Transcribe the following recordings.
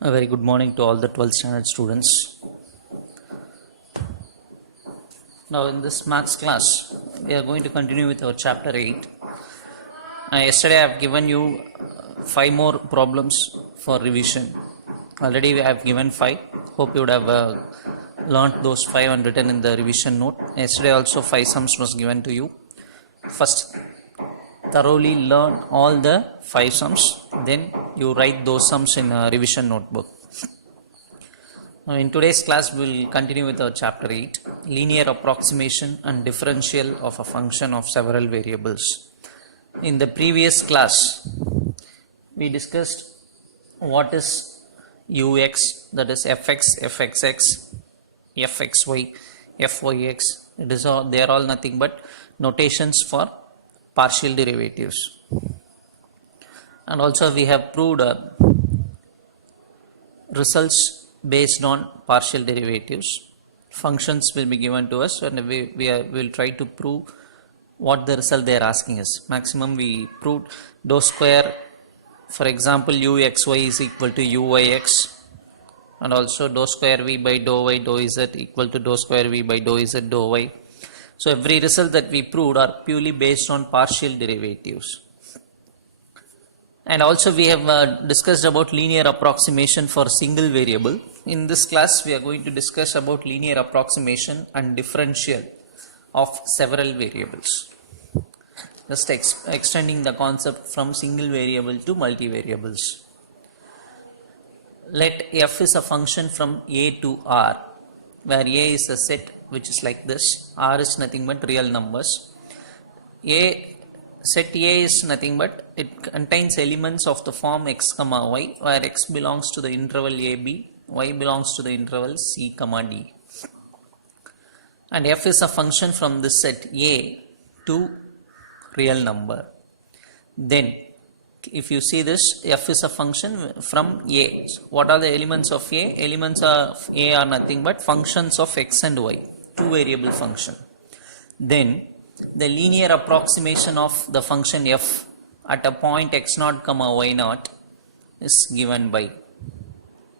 A very good morning to all the 12th standard students. Now in this maths class, we are going to continue with our chapter 8. Yesterday I have given you 5 more problems for revision. Already I have given 5. Hope you would have learnt those 5 and written in the revision note. Yesterday also 5 sums was given to you. First, thoroughly learn all the 5 sums, then you write those sums in a revision notebook. In today's class, we will continue with our chapter 8, linear approximation and differential of a function of several variables. In the previous class, we discussed what is ux, that is fx, fxx, fxy, fyx. They are all nothing but notations for partial derivatives. And also we have proved results based on partial derivatives. Functions will be given to us and we will try to prove what the result they are asking us. Maximum we proved dou square, for example uxy is equal to uyx, and also dou square v by dou y dou z equal to dou square v by dou z dou y. So every result that we proved are purely based on partial derivatives. And also we have discussed about linear approximation for single variable. In this class we are going to discuss about linear approximation and differential of several variables. Just extending the concept from single variable to multivariables. Let f is a function from a to r, where a is a set which is like this, r is nothing but real numbers. Set A is nothing but it contains elements of the form x comma y, where x belongs to the interval AB, y belongs to the interval C comma D. And f is a function from this set A to real number. Then if you see this, f is a function from A. What are the elements of A? Elements of A are nothing but functions of x and y, two variable function. Then the linear approximation of the function f at a point x0 comma y0 is given by,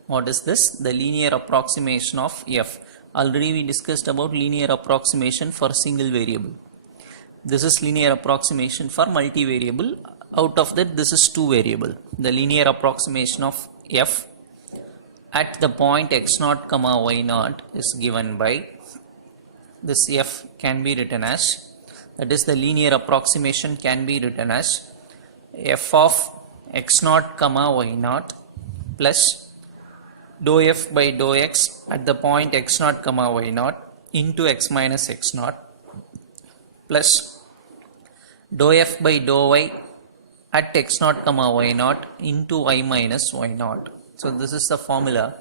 what is this? The linear approximation of f. Already we discussed about linear approximation for single variable. This is linear approximation for multivariable. Out of that, this is two variable. The linear approximation of f at the point x0 comma y0 is given by, this f can be written as, that is the linear approximation can be written as f of x0 comma y0 plus dou f by dou x at the point x0 comma y0 into x minus x0 plus dou f by dou y at x0 comma y0 into y minus y0. So this is the formula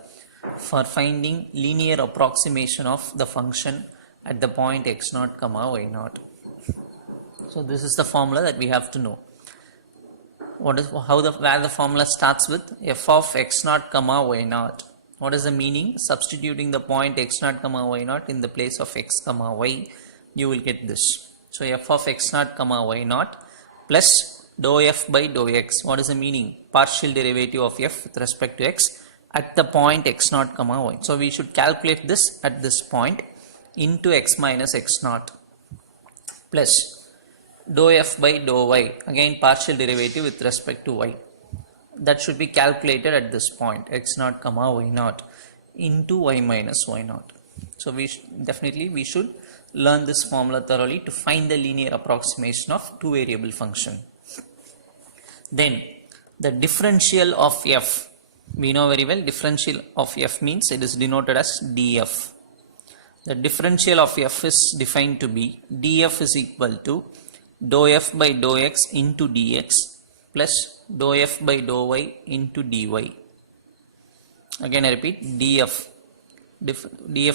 for finding linear approximation of the function at the point x0 comma y0. So this is the formula that we have to know. Where the formula starts with f of x0 comma y0. What is the meaning? Substituting the point x0 comma y0 in the place of x comma y, you will get this. So f of x0 comma y0 plus dou f by dou x. What is the meaning? Partial derivative of f with respect to x at the point x0 comma y. So we should calculate this at this point into x minus x0 plus dou f by dou y, again partial derivative with respect to y, that should be calculated at this point x0 comma y0 into y minus y0. So we should learn this formula thoroughly to find the linear approximation of two variable function. Then the differential of f, we know very well differential of f means it is denoted as df. The differential of f is defined to be df is equal to dou f by dou x into dx plus dou f by dou y into dy. Again I repeat, df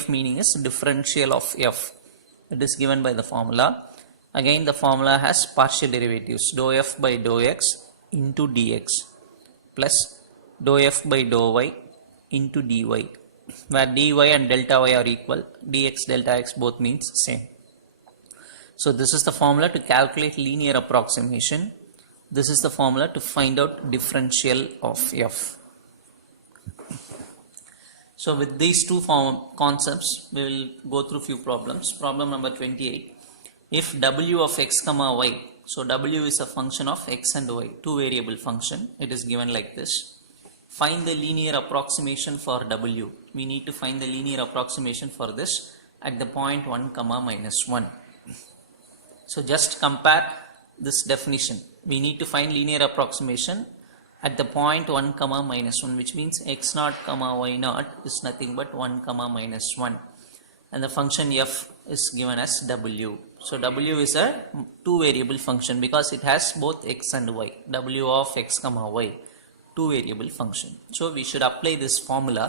meaning is differential of f. It is given by the formula. Again the formula has partial derivatives, dou f by dou x into dx plus dou f by dou y into dy, where dy and delta y are equal, dx delta x both means same. So this is the formula to calculate linear approximation. This is the formula to find out differential of f. So with these two concepts, we will go through few problems. Problem number 28. If w of x comma y, so w is a function of x and y, two variable function. It is given like this. Find the linear approximation for w. We need to find the linear approximation for this at the point 1 comma minus 1. So just compare this definition. We need to find linear approximation at the point 1 comma minus 1, which means x naught comma y naught is nothing but 1 comma minus 1, and the function f is given as w. So w is a two variable function because it has both x and y. W of x comma y, two variable function. So we should apply this formula.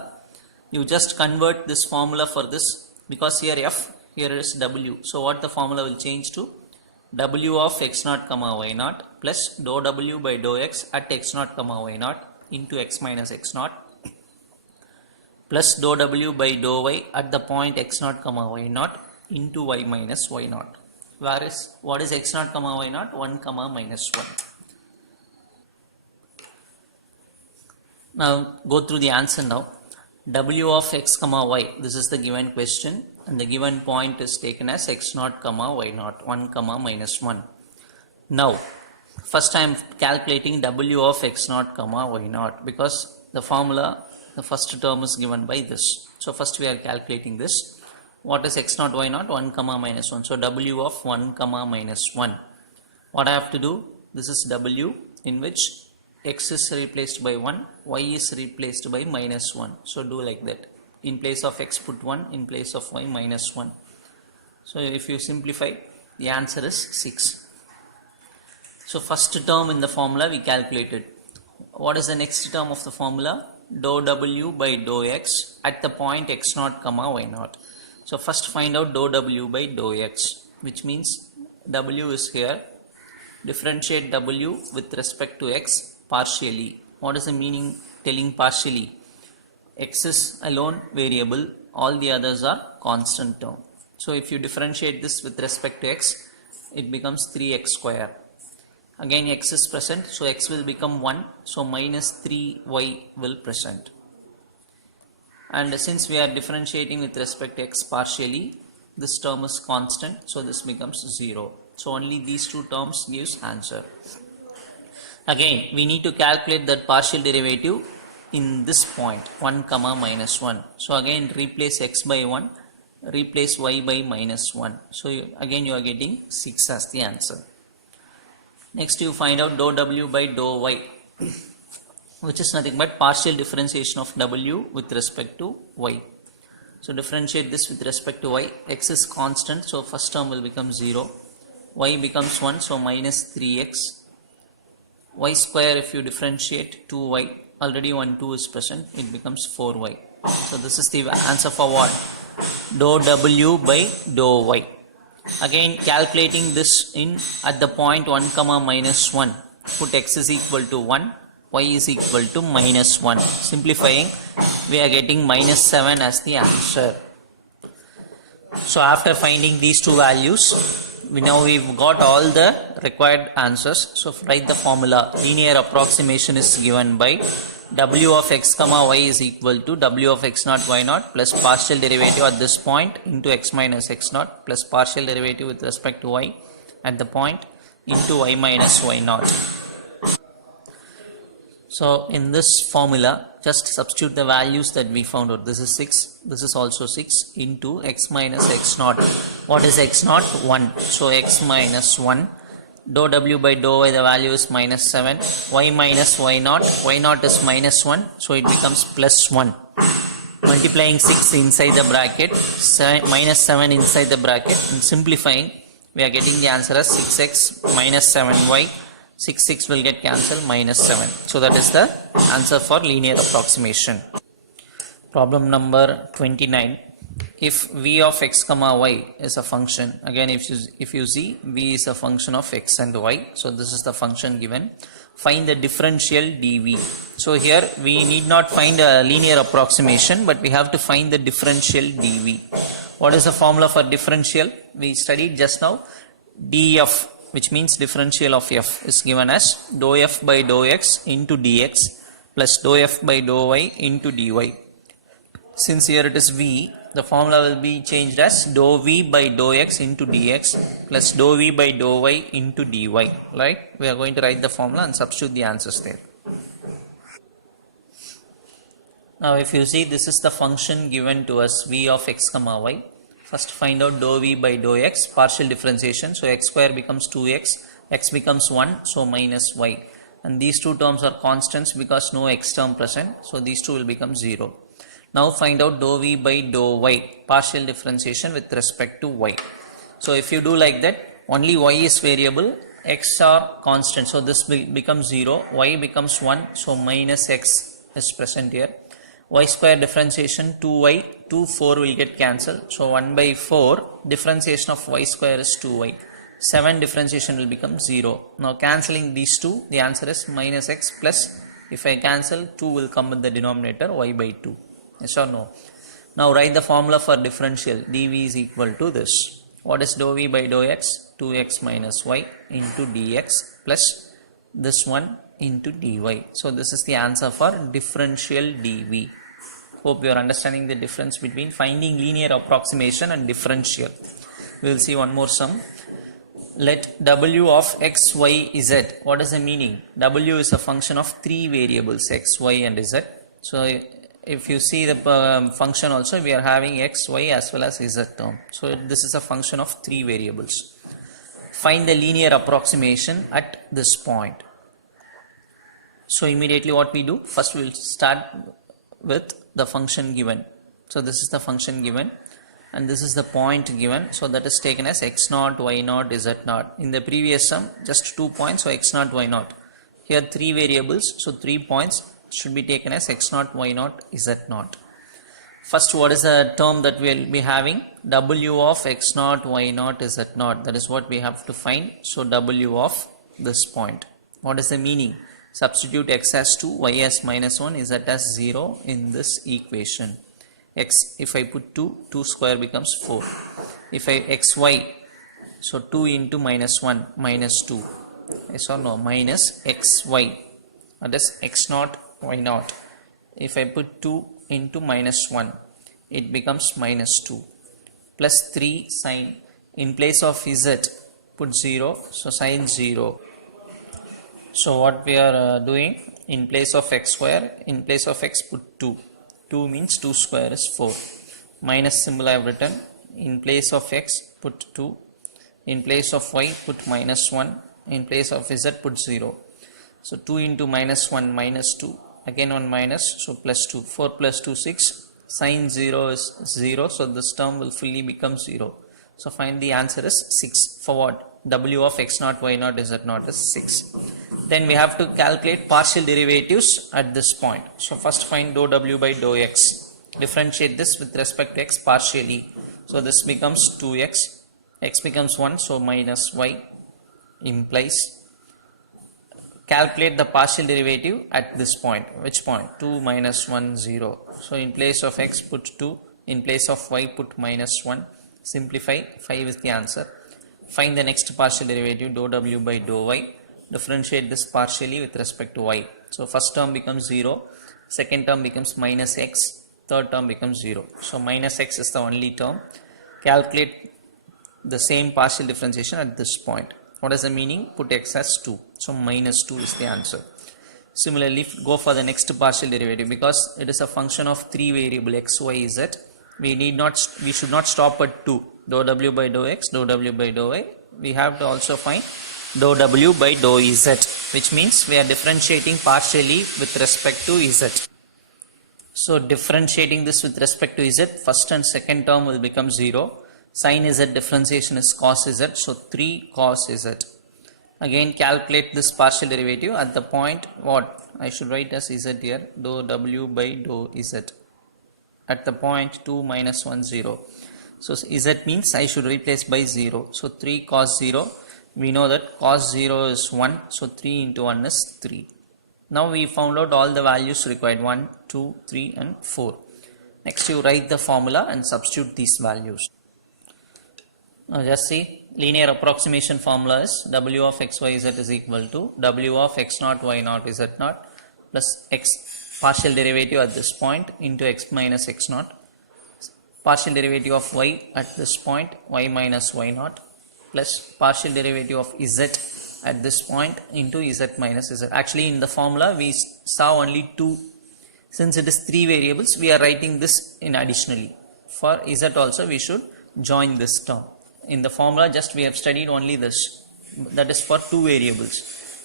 You just convert this formula for this, because here f, here is w. So what the formula will change to? W of x naught comma y naught plus dou w by dou x at x naught comma y naught into x minus x naught plus dou w by dou y at the point x naught comma y naught into y minus y naught. Whereas what is x naught comma y naught? 1 comma minus 1. Now go through the answer now. W of x comma y, this is the given question, and the given point is taken as x naught comma y naught, 1 comma minus 1. Now first I am calculating w of x naught comma y naught, because the formula, the first term is given by this. So first we are calculating this. What is x naught y naught? 1 comma minus 1. So w of 1 comma minus 1. What I have to do? This is w in which x is replaced by 1, y is replaced by minus 1. So do like that. In place of x put 1, in place of y minus 1. So if you simplify, the answer is 6. So first term in the formula we calculated. What is the next term of the formula? Dou w by dou x at the point x naught comma y naught. So first find out dou w by dou x, which means w is here. Differentiate w with respect to x partially. What is the meaning telling partially? X is alone variable, all the others are constant term. So if you differentiate this with respect to x, it becomes 3x square. Again x is present, so x will become 1, so minus 3y will present. And since we are differentiating with respect to x partially, this term is constant, so this becomes 0. So only these two terms gives answer. Again we need to calculate that partial derivative in this point 1 comma minus 1. So again replace x by 1, replace y by minus 1. So again you are getting 6 as the answer. Next you find out dou w by dou y, which is nothing but partial differentiation of w with respect to y. So differentiate this with respect to y. X is constant, so first term will become 0. Y becomes 1, so minus 3x. Y square, if you differentiate 2y, already 1 2 is present, it becomes 4y. So this is the answer for what? Dou w by dou y. Again calculating this in at the point 1 comma minus 1, put x is equal to 1, y is equal to minus 1. Simplifying, we are getting minus 7 as the answer. So after finding these two values, we've got all the required answers. So write the formula. Linear approximation is given by w of x comma y is equal to w of x naught y naught plus partial derivative at this point into x minus x naught plus partial derivative with respect to y at the point into y minus y naught. So in this formula, just substitute the values that we found out. This is 6, this is also 6 into x minus x naught. What is x naught? 1. So x minus 1. Dou w by dou y, the value is minus 7. Y minus y naught is minus 1. So it becomes plus 1. Multiplying 6 inside the bracket, minus 7 inside the bracket, and simplifying, we are getting the answer as 6x minus 7y. 6 will get cancelled, minus 7. So that is the answer for linear approximation. Problem number 29. If v of x comma y is a function, again if you see v is a function of x and y, so this is the function given. Find the differential dv. So here we need not find a linear approximation, but we have to find the differential dv. What is the formula for differential? We studied just now. df, which means differential of f, is given as dou f by dou x into dx plus dou f by dou y into dy. Since here it is v, the formula will be changed as dou v by dou x into dx plus dou v by dou y into dy, right? We are going to write the formula and substitute the answers there. Now if you see, this is the function given to us, v of x comma y. First find out dou v by dou x, partial differentiation. So x square becomes 2x, x becomes 1, so minus y. And these two terms are constants because no x term present, so these two will become 0. Now find out dou v by dou y, partial differentiation with respect to y. So if you do like that, only y is variable, x are constant, so this becomes 0, y becomes 1, so minus x is present here. Y square differentiation 2y, 2, 4 will get cancelled, so 1 by 4, differentiation of y square is 2y. 7 differentiation will become 0. Now cancelling these two, the answer is minus x plus, if I cancel, 2 will come with the denominator, y by 2. Yes or no? Now write the formula for differential. dv is equal to this. What is dou v by dou x? 2x minus y into dx plus this one into dy. So this is the answer for differential dv. Hope you are understanding the difference between finding linear approximation and differential. We will see one more sum. Let w of x, y, z. What is the meaning? W is a function of three variables, x, y and z. So if you see the function also, we are having x, y as well as z term. So this is a function of three variables. Find the linear approximation at this point. So immediately what we do? First we will start with the function given. So this is the function given and this is the point given. So that is taken as x0, y0, z0. In the previous sum, just 2 points, so x0, y0. Here 3 variables, so 3 points should be taken as x0, y0, z0. First, what is the term that we will be having? W of x0, y0, z0. That is what we have to find. So W of this point. What is the meaning? Substitute x as 2, y as minus 1, z as 0 in this equation. X, if I put 2, 2 square becomes 4. If I xy, so 2 into minus 1, minus 2. Yes or no? Minus xy. That is x0, y0. If I put 2 into minus 1, it becomes minus 2. Plus 3 sine, in place of z, put 0, so sine 0. So what we are doing, in place of x square, in place of x put 2. 2 means 2 square is 4. Minus symbol I have written, in place of x put 2, in place of y put minus 1, in place of z put 0. So 2 into minus 1 minus 2, again 1 minus, so plus 2. 4 plus 2 6, sine 0 is 0, so this term will fully become 0. So find the answer is 6. For what? W of x0, y0, z0 is 6. Then we have to calculate partial derivatives at this point. So first find dou w by dou x. Differentiate this with respect to x partially. So this becomes 2x, x becomes 1, so minus y implies. Calculate the partial derivative at this point. Which point? 2 minus 1, 0. So in place of x put 2, in place of y put minus 1. Simplify, 5 is the answer. Find the next partial derivative, dou w by dou y. Differentiate this partially with respect to y. So first term becomes 0, second term becomes minus x, third term becomes 0. So minus x is the only term. Calculate the same partial differentiation at this point. What is the meaning? Put x as 2. So minus 2 is the answer. Similarly, go for the next partial derivative because it is a function of 3 variable x, y, z. We should not stop at 2. Dou w by dou x, dou w by dou y. We have to also find dou w by dou z, which means we are differentiating partially with respect to z. So differentiating this with respect to z, first and second term will become 0. Sin z differentiation is cos z, so 3 cos z. Again calculate this partial derivative at the point what? I should write as z here, dou w by dou z. At the point 2 minus 1, 0. So z means I should replace by 0. So 3 cos 0. We know that cos 0 is 1, so 3 into 1 is 3. Now we found out all the values required, 1, 2, 3 and 4. Next you write the formula and substitute these values. Now just see, linear approximation formula is w of x, y, z is equal to w of x0, y0, z0 plus x partial derivative at this point into x minus x naught, partial derivative of y at this point, y minus y naught, plus partial derivative of z at this point into z minus z. Actually in the formula we saw only two. Since it is three variables, we are writing this in additionally. For z also we should join this term. In the formula just we have studied only this, that is for two variables.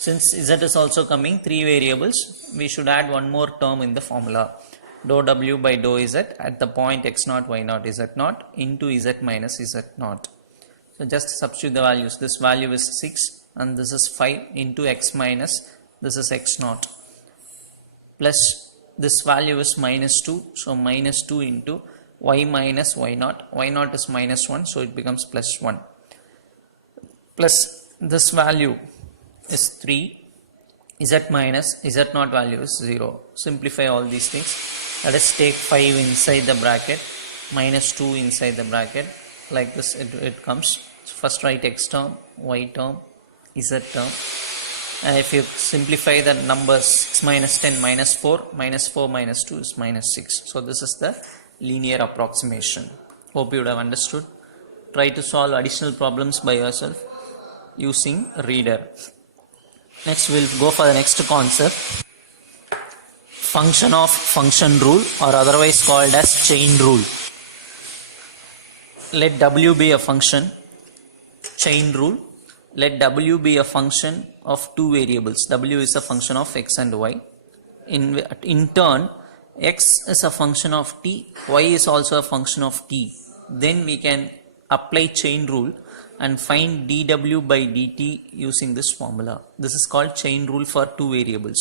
Since z is also coming three variables, we should add one more term in the formula, dou w by dou z at the point x naught y naught z naught into z minus z naught. So just substitute the values. This value is 6 and this is 5 into x minus this is x naught, plus this value is minus 2, so minus 2 into y minus y naught. Y naught is minus 1, so it becomes plus 1, plus this value is 3, z minus z naught value is 0. Simplify all these things. Let us take 5 inside the bracket, minus 2 inside the bracket, like this it comes. First write x term, y term, z term, and if you simplify the numbers, 6 minus 10 minus 4, minus 4 minus 2 is minus 6. So this is the linear approximation. Hope you would have understood. Try to solve additional problems by yourself using reader. Next we'll go for the next concept, function of function rule, or otherwise called as chain rule. Let w be a function, chain rule. Let w be a function of two variables. W is a function of x and y. In turn, x is a function of t, y is also a function of t. Then we can apply chain rule and find dw by dt using this formula. This is called chain rule for two variables.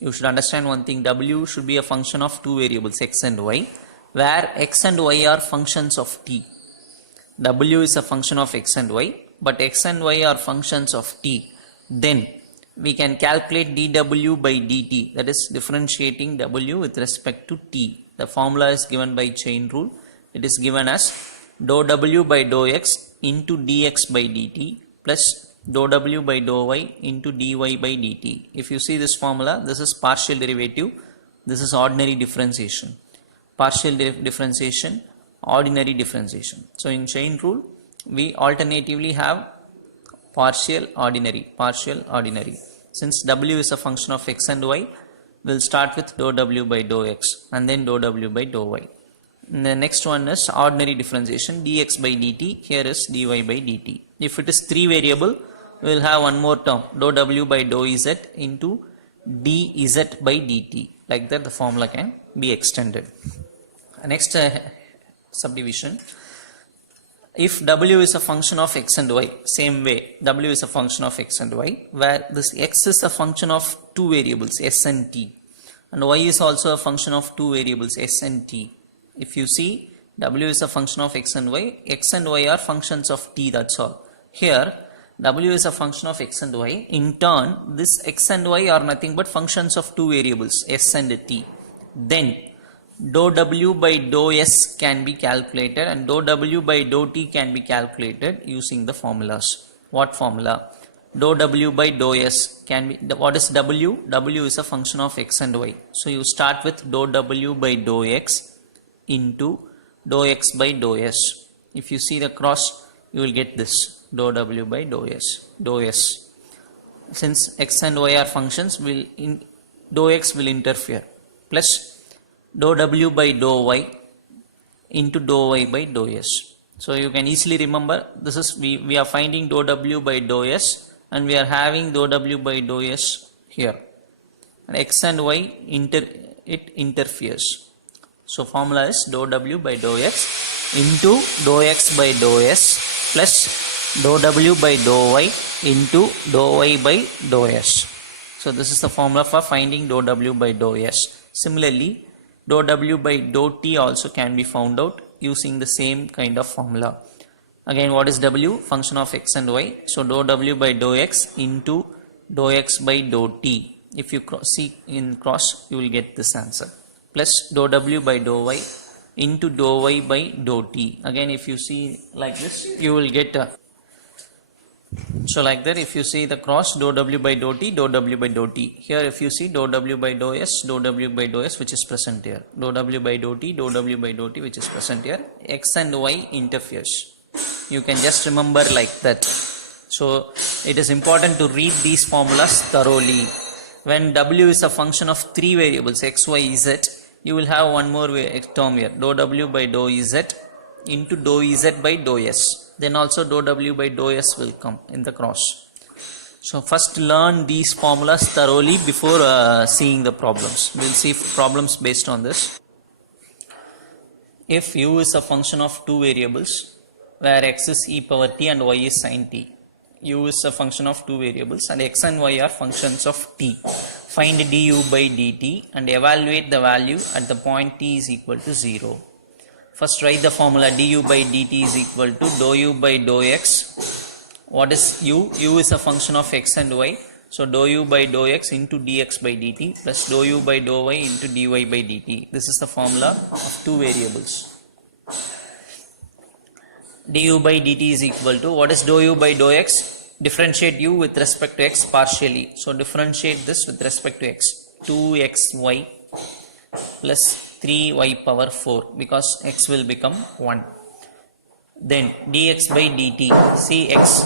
You should understand one thing, w should be a function of two variables x and y, where x and y are functions of t. W is a function of x and y, but x and y are functions of t. Then we can calculate dw by dt, that is differentiating w with respect to t. The formula is given by chain rule. It is given as dou w by dou x into dx by dt plus dou w by dou y into dy by dt. If you see this formula, this is partial derivative, this is ordinary differentiation. Partial differentiation, ordinary differentiation. So in chain rule, we alternatively have partial, ordinary, partial, ordinary. Since w is a function of x and y, we'll start with dou w by dou x and then dou w by dou y. And the next one is ordinary differentiation, dx by dt, here is dy by dt. If it is three variable, we'll have one more term, dou w by dou z into dz by dt. Like that the formula can be extended. Next subdivision, if w is a function of x and y, same way w is a function of x and y, where this x is a function of two variables s and t, and y is also a function of two variables s and t. If you see, w is a function of x and y are functions of t, that's all. Here w is a function of x and y. In turn, this x and y are nothing but functions of two variables s and t. Then dou w by dou s can be calculated and dou w by dou t can be calculated using the formulas. What formula? Dou w by dou s can be, what is w? W is a function of x and y. So you start with dou w by dou x into dou x by dou s. If you see the cross, you will get this, dou w by dou s. Since x and y are functions, dou x will interfere, plus dou w by dou y into dou y by dou s. So you can easily remember, this is we are finding dou w by dou s and we are having dou w by dou s here, and x and y it interferes. So formula is dou w by dou x into dou x by dou s plus dou w by dou y into dou y by dou s. So this is the formula for finding dou w by dou s. Similarly, dou w by dou t also can be found out using the same kind of formula. Again, what is w? Function of x and y. So dou w by dou x into dou x by dou t. If you see in cross, you will get this answer. Plus dou w by dou y into dou y by dou t. Again, if you see like this, you will get So like that, if you see the cross, dou w by dou t, dou w by dou t. Here if you see dou w by dou s, dou w by dou s, which is present here. Dou w by dou t, dou w by dou t, which is present here. X and y interferes. You can just remember like that. So it is important to read these formulas thoroughly. When w is a function of three variables x, y, z, you will have one more term here, dou w by dou z into dou z by dou s. Then also dou w by dou s will come in the cross. So first learn these formulas thoroughly before seeing the problems. We will see problems based on this. If u is a function of two variables where x is e power t and y is sin t. U is a function of two variables and x and y are functions of t. Find du by dt and evaluate the value at the point t is equal to 0. First write the formula du by dt is equal to dou u by dou x. What is u? U is a function of x and y. So dou u by dou x into dx by dt plus dou u by dou y into dy by dt. This is the formula of two variables. Du by dt is equal to, what is dou u by dou x? Differentiate u with respect to x partially. So differentiate this with respect to x. 2xy plus 3y power 4 because x will become 1. Then dx by dt, see x.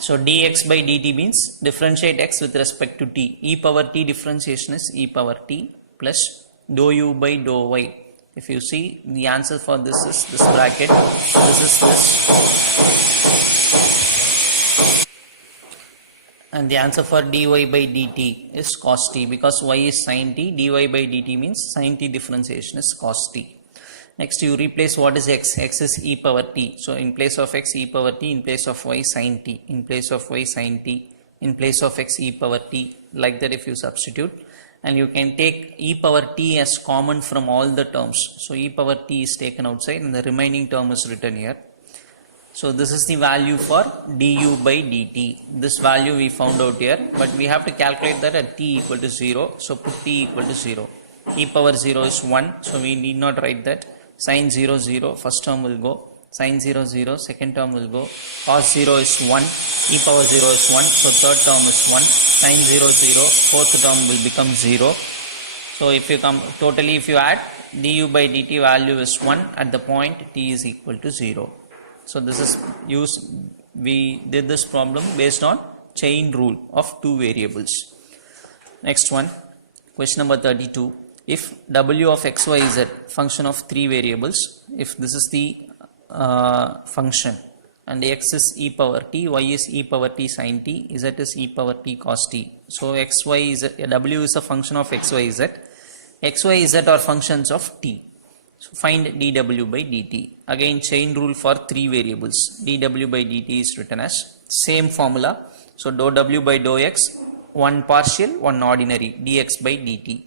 So dx by dt means differentiate x with respect to t. E power t differentiation is e power t plus dou u by dou y. If you see, the answer for this is this bracket, this is this, and the answer for dy by dt is cos t because y is sin t, dy by dt means sin t differentiation is cos t. Next you replace what is x, x is e power t, so in place of x e power t, in place of y sin t, in place of y sin t, in place of x e power t, like that if you substitute. And you can take e power t as common from all the terms. So e power t is taken outside and the remaining term is written here. So this is the value for du by dt. This value we found out here, but we have to calculate that at t equal to 0. So put t equal to 0. E power 0 is 1, so we need not write that. Sin 0 0, first term will go. Sin 0 0, second term will go. Cos 0 is 1, e power 0 is 1, so third term is 1. Sin 0 0, fourth term will become 0. So if you come totally, if you add, du by dt value is 1 at the point t is equal to 0. So this is we did this problem based on chain rule of two variables. Next one, question number 32. If w of x, y, z function of three variables, if this is the function and x is e power t, y is e power t sin t, z is e power t cos t. So x, y, z, w is a function of x, y, z. X, y, z are functions of t. So find dw by dt. Again chain rule for three variables. dw by dt is written as same formula. So dou w by dou x, one partial, one ordinary, dx by dt.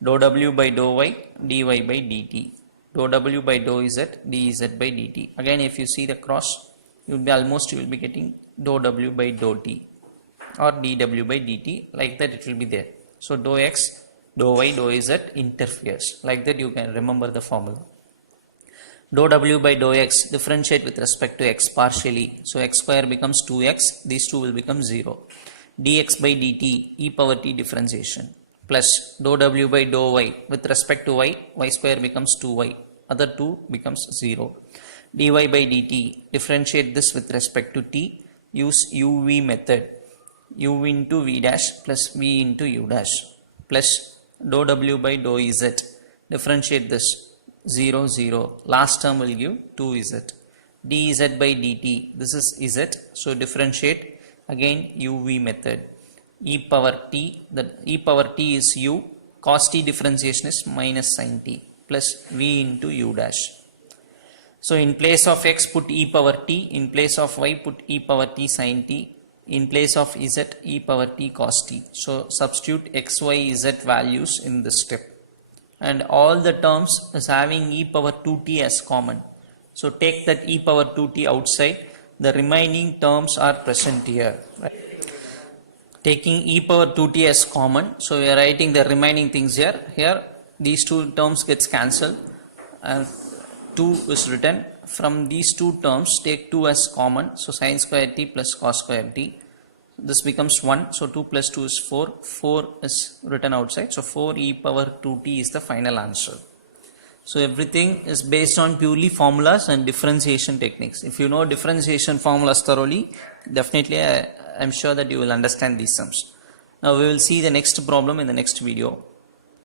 Dou w by dou y, dy by dt. Dou w by dou z, dz by dt. Again if you see the cross, you will be getting dou w by dou t or dw by dt, like that it will be there. So dou x, dou y, dou z interferes, like that you can remember the formula. Dou w by dou x, differentiate with respect to x partially, so x square becomes 2x, these two will become 0. Dx by dt, e power t differentiation, plus dou w by dou y, with respect to y, y square becomes 2y, other 2 becomes 0. Dy by dt, differentiate this with respect to t, use uv method, u into v dash plus v into u dash, plus dou w by dou z, differentiate this 0 0, last term will give 2z. dz by dt, this is z, so differentiate again uv method, e power t, the e power t is u, cos t differentiation is minus sin t, plus v into u dash. So in place of x put e power t, in place of y put e power t sin t, in place of z e power t cos t. So substitute x, y, z values in this step, and all the terms is having e power 2t as common. So take that e power 2t outside, the remaining terms are present here, right? Taking e power 2t as common, so we are writing the remaining things here. Here these two terms gets cancelled and 2 is written, from these two terms take 2 as common, so sin square t plus cos square t, this becomes 1, so 2 plus 2 is 4, 4 is written outside, so 4 e power 2t is the final answer. So everything is based on purely formulas and differentiation techniques. If you know differentiation formulas thoroughly, definitely I am sure that you will understand these sums. Now we will see the next problem in the next video.